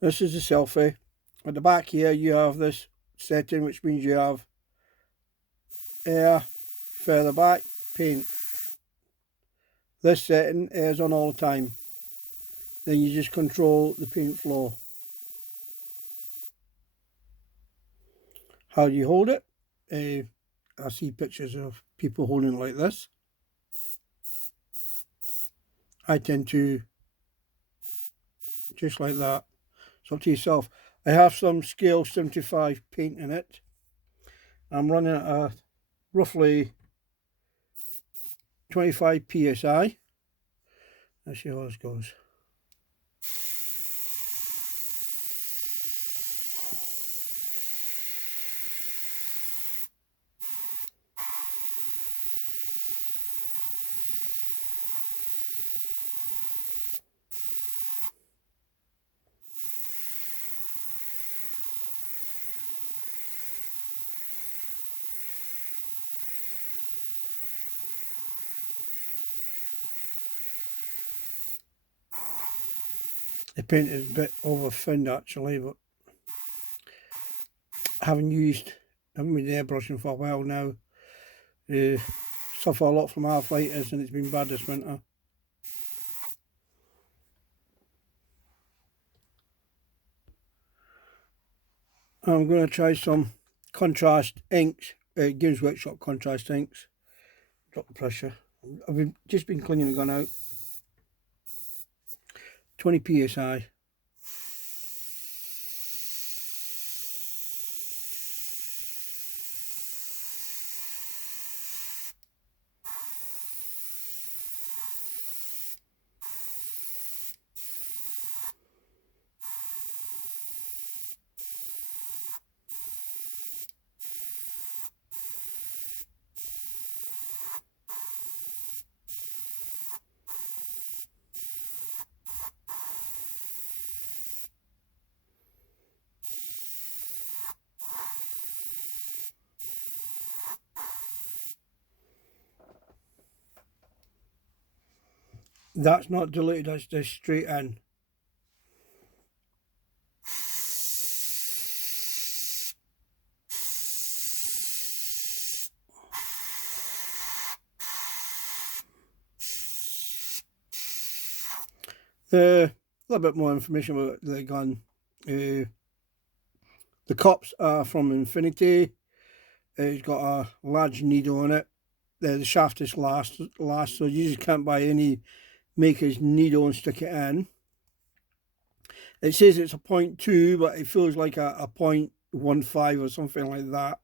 This is the Selphy. At the back here you have this setting, which means you have air, further back, paint. This setting airs on all the time. Then you just control the paint flow. How do you hold it? I see pictures of people holding it like this. I tend to just like that. It's up to yourself. I have some scale 75 paint in it. I'm running at a roughly 25 psi. Let's see how this goes. The paint is a bit over thinned actually, but I haven't been airbrushing for a while now. Suffer a lot from arthritis and it's been bad this winter. I'm going to try some contrast inks, Games Workshop contrast inks. Drop the pressure. I've just been cleaning the gun out. 20 psi. That's not diluted, that's just straight in. A little bit more information about the gun. The cups are from Infinity. It's got a large needle on it. The shaft is last, so you just can't buy any maker's needle and stick it in. It says it's a 0.2, but it feels like a 0.15 or something like that.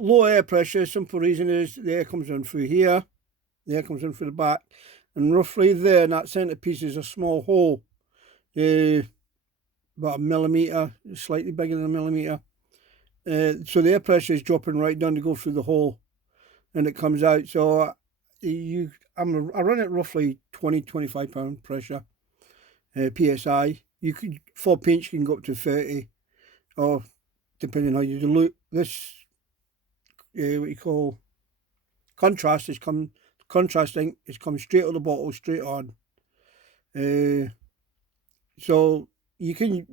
Low air pressure, simple reason is the air comes in through here, the air comes in through the back, and roughly there in that centrepiece is a small hole, about a millimetre, slightly bigger than a millimetre. So the air pressure is dropping right down to go through the hole, and it comes out. So I run it roughly 20-25 pound pressure, psi. You could, for paints you can go up to 30, or depending how you dilute. This what you call contrast is contrasting is come straight out of the bottle, straight on. So you can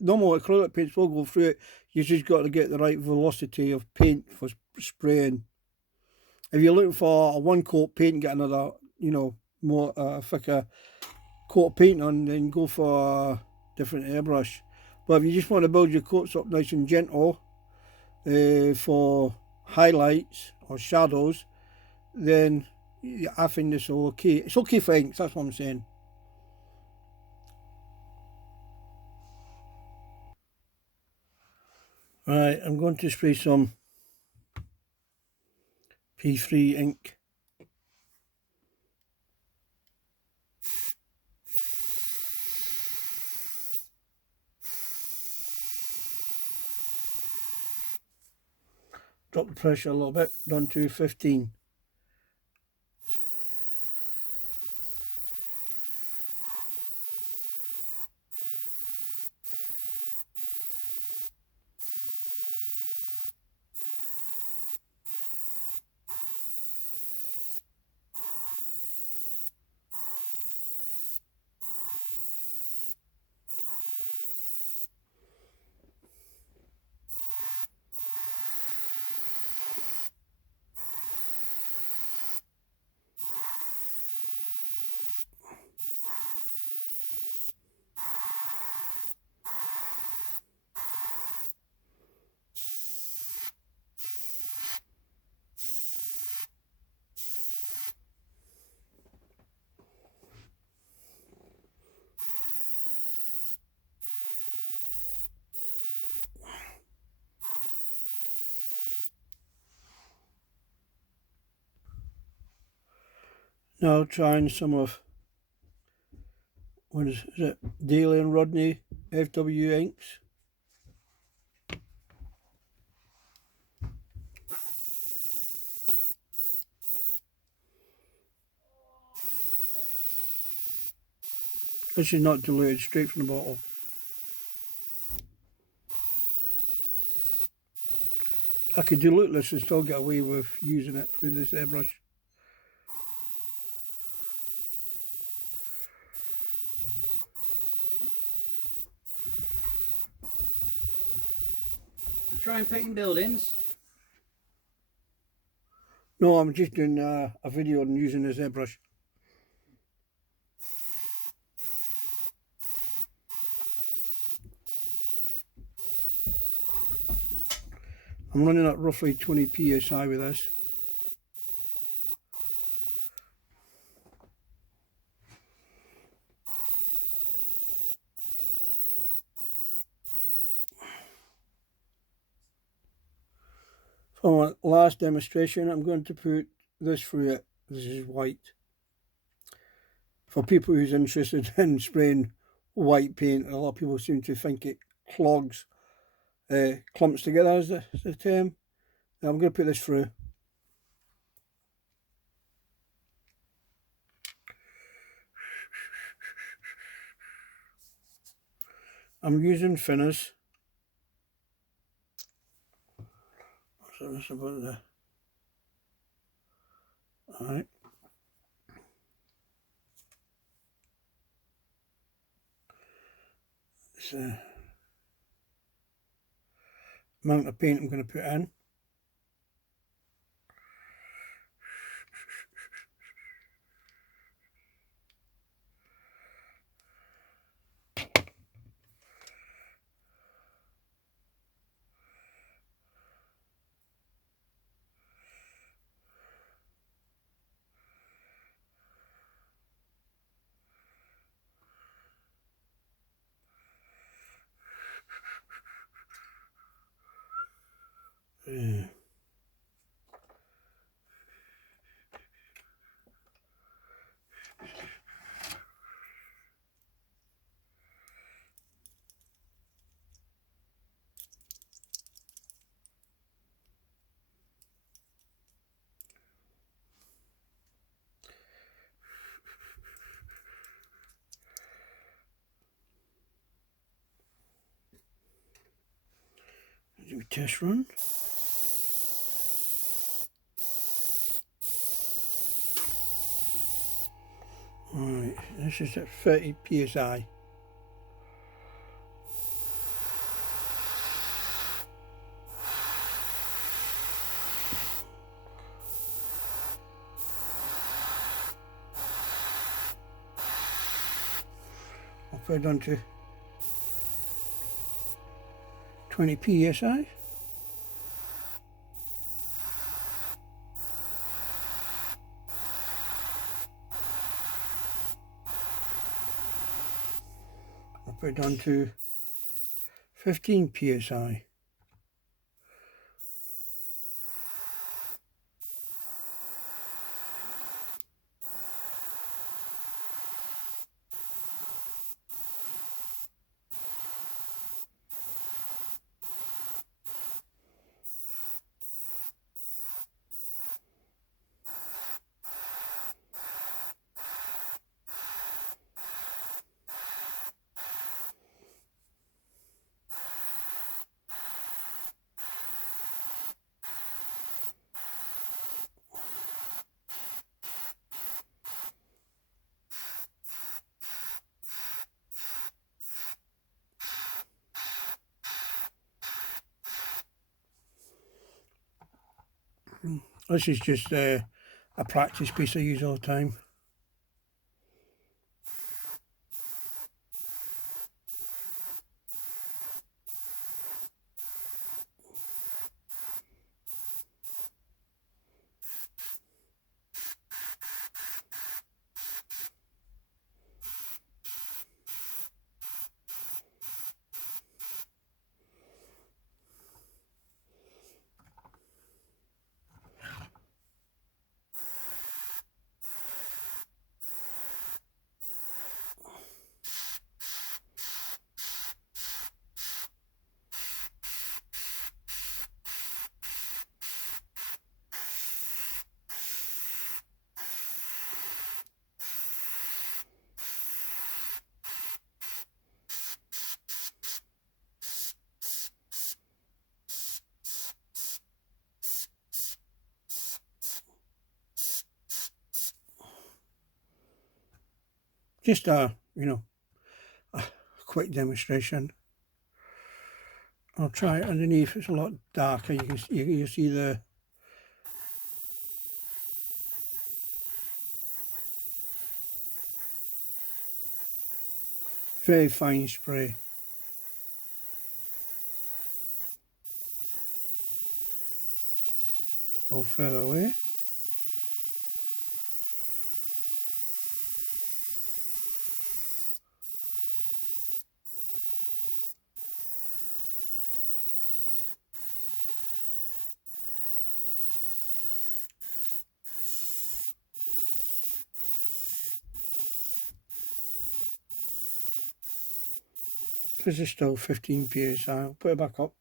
normal acrylic paints will go through it. You just got to get the right velocity of paint for spraying. If you're looking for a one coat paint and get another, more thicker coat of paint on, then go for a different airbrush. But if you just want to build your coats up nice and gentle for highlights or shadows, then I think this is okay. It's okay for inks, that's what I'm saying. Right, I'm going to spray some P3 ink. Drop the pressure a little bit, down to 15. Now trying some of, what is it, Daly and Rodney FW inks. This is not diluted, straight from the bottle. I could dilute this and still get away with using it through this airbrush. Trying painting buildings? No, I'm just doing a video on using this airbrush. I'm running at roughly 20 psi with this. For my last demonstration, I'm going to put this through it. This is white. For people who's interested in spraying white paint, a lot of people seem to think it clogs, clumps together is the term. Now I'm going to put this through. I'm using thinners. So that's about there. Alright. This amount of paint I'm going to put in. Do a test run. Alright, this is at 30 psi. I'll put it on to 20 psi. I'll put it on to 15 psi. This is just a practice piece I use all the time. just a quick demonstration. I'll try it underneath. It's a lot darker. You see the very fine spray. Go further away. This is still 15 psi. I'll put it back up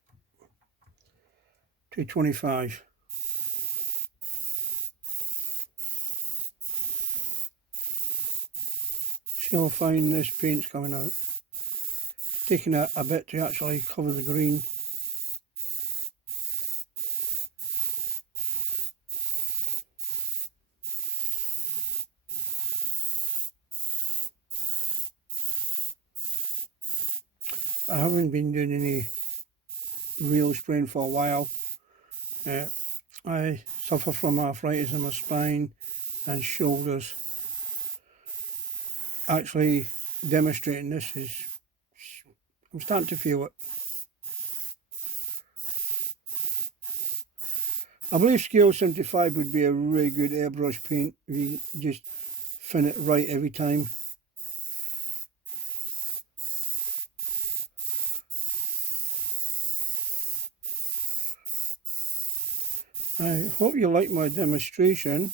to 25. See how fine this paint's coming out. It's taking a bit to actually cover the green. I haven't been doing any real spraying for a while. I suffer from arthritis in my spine and shoulders. Actually demonstrating this is, I'm starting to feel it. I believe Scale 75 would be a really good airbrush paint if you just fin it right every time. I hope you like my demonstration.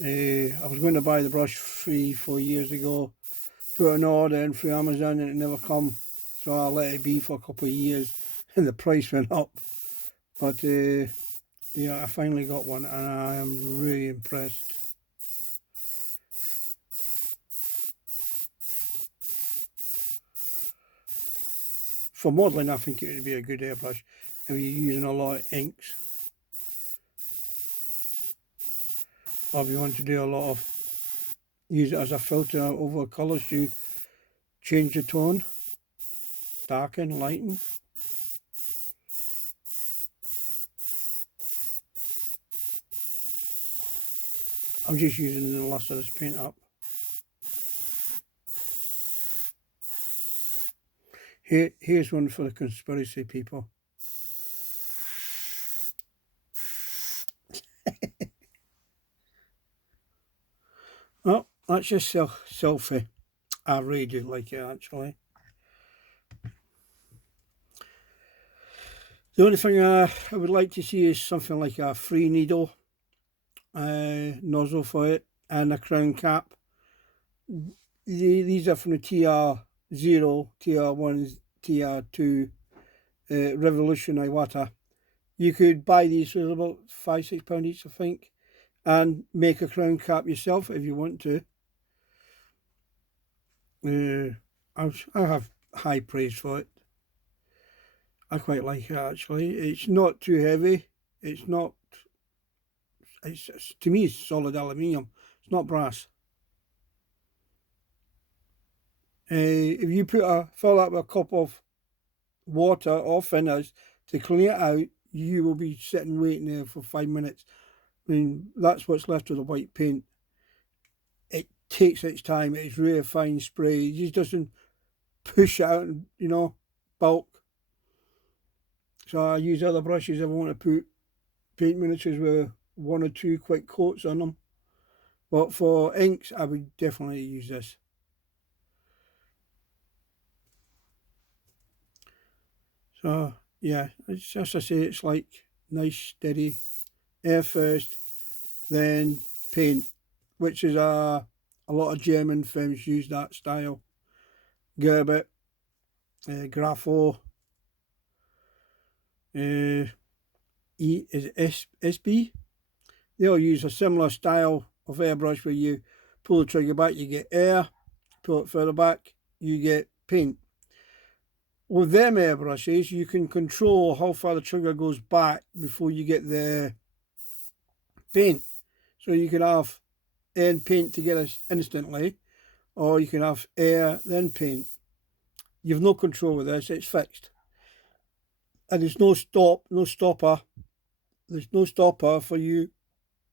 I was going to buy the brush 3-4 years ago, put an order in through Amazon and it never come, so I let it be for a couple of years and the price went up. But yeah, I finally got one and I am really impressed. For modelling, I think it would be a good airbrush if you're using a lot of inks, or if you want to do a lot of, use it as a filter over colours to change the tone, darken, lighten. I'm just using the last of this paint up. Here's one for the conspiracy people. Well, that's just Selfie. I really do like it, actually. The only thing I would like to see is something like a 3 needle nozzle for it and a crown cap. These are from the TR0, TR1, TR2 Revolution Iwata. You could buy these for about £5-6 each, I think, and make a crown cap yourself if you want to. I have high praise for it. I quite like it, actually. It's not too heavy. It's not. To me, it's solid aluminium. It's not brass. If you fill that with a cup of water or thinners to clean it out, you will be sitting waiting there for 5 minutes. I mean, that's what's left of the white paint. It takes its time. It's really fine spray. It just doesn't push out, bulk. So I use other brushes if I want to put paint miniatures with 1 or 2 quick coats on them. But for inks, I would definitely use this. So yeah, it's, as I say, it's like nice steady air first, then paint, which is a lot of German films use that style. Gerbert, Grafo, is it SB? They all use a similar style of airbrush where you pull the trigger back, you get air, pull it further back, you get paint. With them airbrushes, you can control how far the trigger goes back before you get the paint. So you could have and paint together instantly, or you can have air then paint. You've no control with this, it's fixed. And there's no stopper. There's no stopper for you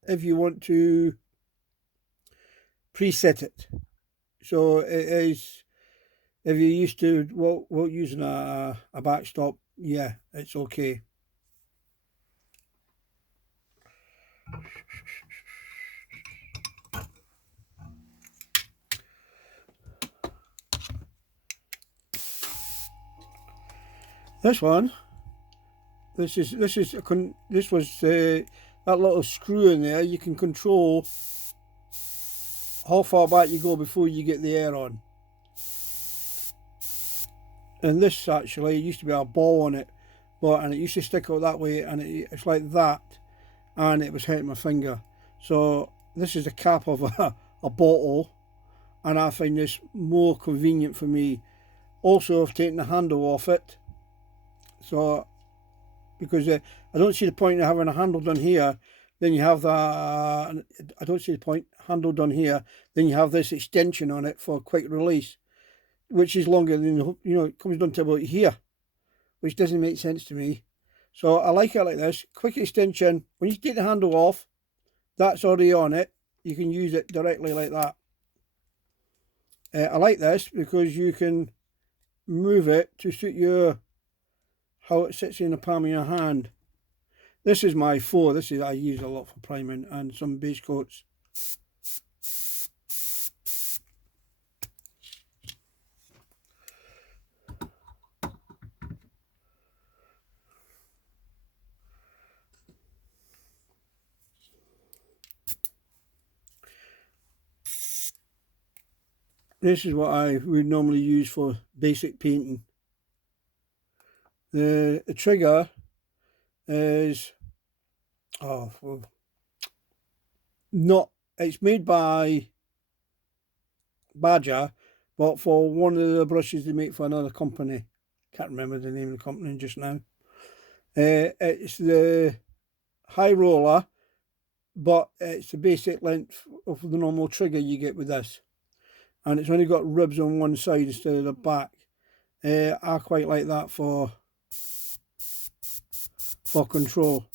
if you want to preset it. So it is, if you're used to using a backstop, yeah, it's okay. This one, this was that little screw in there. You can control how far back you go before you get the air on. And this actually used to be a ball on it, and it used to stick out that way, and it's like that, and it was hitting my finger. So this is the cap of a bottle, and I find this more convenient for me. Also, I've taken the handle off it, so because I don't see the point of having a handle done here. Then you have that. I don't see the point handle done here. Then you have this extension on it for quick release, which is longer than it comes down to about here, which doesn't make sense to me. So I like it like this. Quick extension. When you take the handle off, that's already on it. You can use it directly like that. I like this because you can move it to suit how it sits in the palm of your hand. This is my 4. This is I use a lot for priming and some base coats. This is what I would normally use for basic painting. The trigger is it's made by Badger, but for one of the brushes they make for another company. Can't remember the name of the company just now. It's the high roller, but it's the basic length of the normal trigger you get with this. And it's only got ribs on one side instead of the back. I quite like that for control.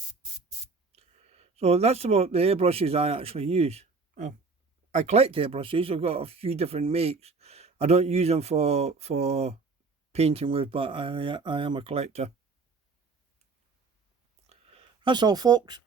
So that's about the airbrushes I actually use. I collect airbrushes. I've got a few different makes. I don't use them for painting with, but I am a collector. That's all, folks.